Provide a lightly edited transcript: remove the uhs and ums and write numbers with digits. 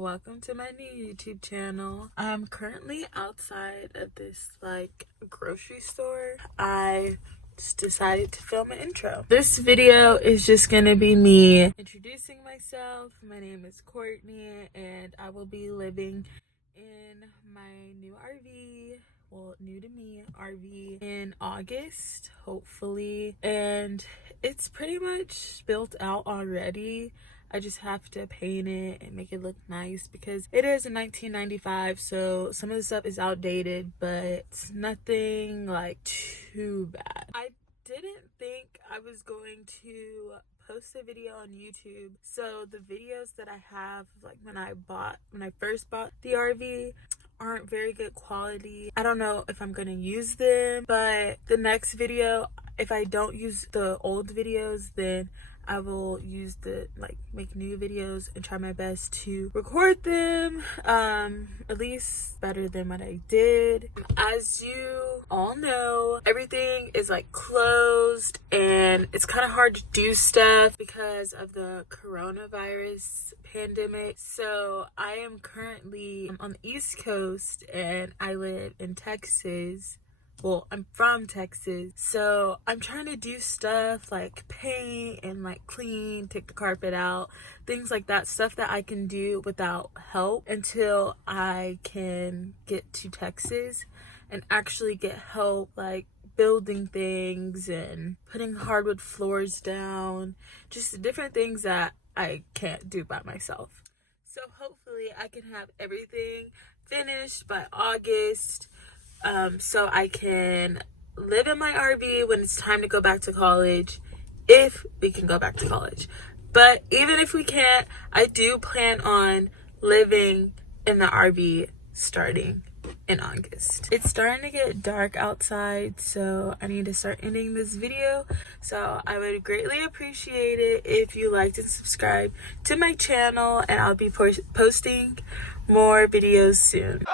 Welcome to my new YouTube channel. I'm currently outside of this grocery store. I just decided to film an intro. This video is just gonna be me introducing myself. My name is Courtney and I will be living in my new RV, well, new to me RV, in August, hopefully. And it's pretty much built out already. I just have to paint it and make it look nice because it is in 1995, so some of the stuff is outdated, but it's nothing too bad. I didn't think I was going to post a video on YouTube, so the videos that I have, when I first bought the RV, aren't very good quality. I don't know if I'm gonna use them, but the next video, if I don't use the old videos, then I will use make new videos and try my best to record them at least better than what I did. As you all know, everything is closed and it's kind of hard to do stuff because of the coronavirus pandemic. So I am currently on the East Coast and I live in Texas. Well, I'm from Texas, so I'm trying to do stuff like paint and clean, take the carpet out, things like that, stuff that I can do without help until I can get to Texas and actually get help, building things and putting hardwood floors down, just different things that I can't do by myself. So hopefully I can have everything finished by August. So I can live in my RV when it's time to go back to college, if we can go back to college. But even if we can't, I do plan on living in the RV starting in August. It's starting to get dark outside, so I need to start ending this video. So I would greatly appreciate it if you liked and subscribed to my channel, and I'll be posting more videos soon.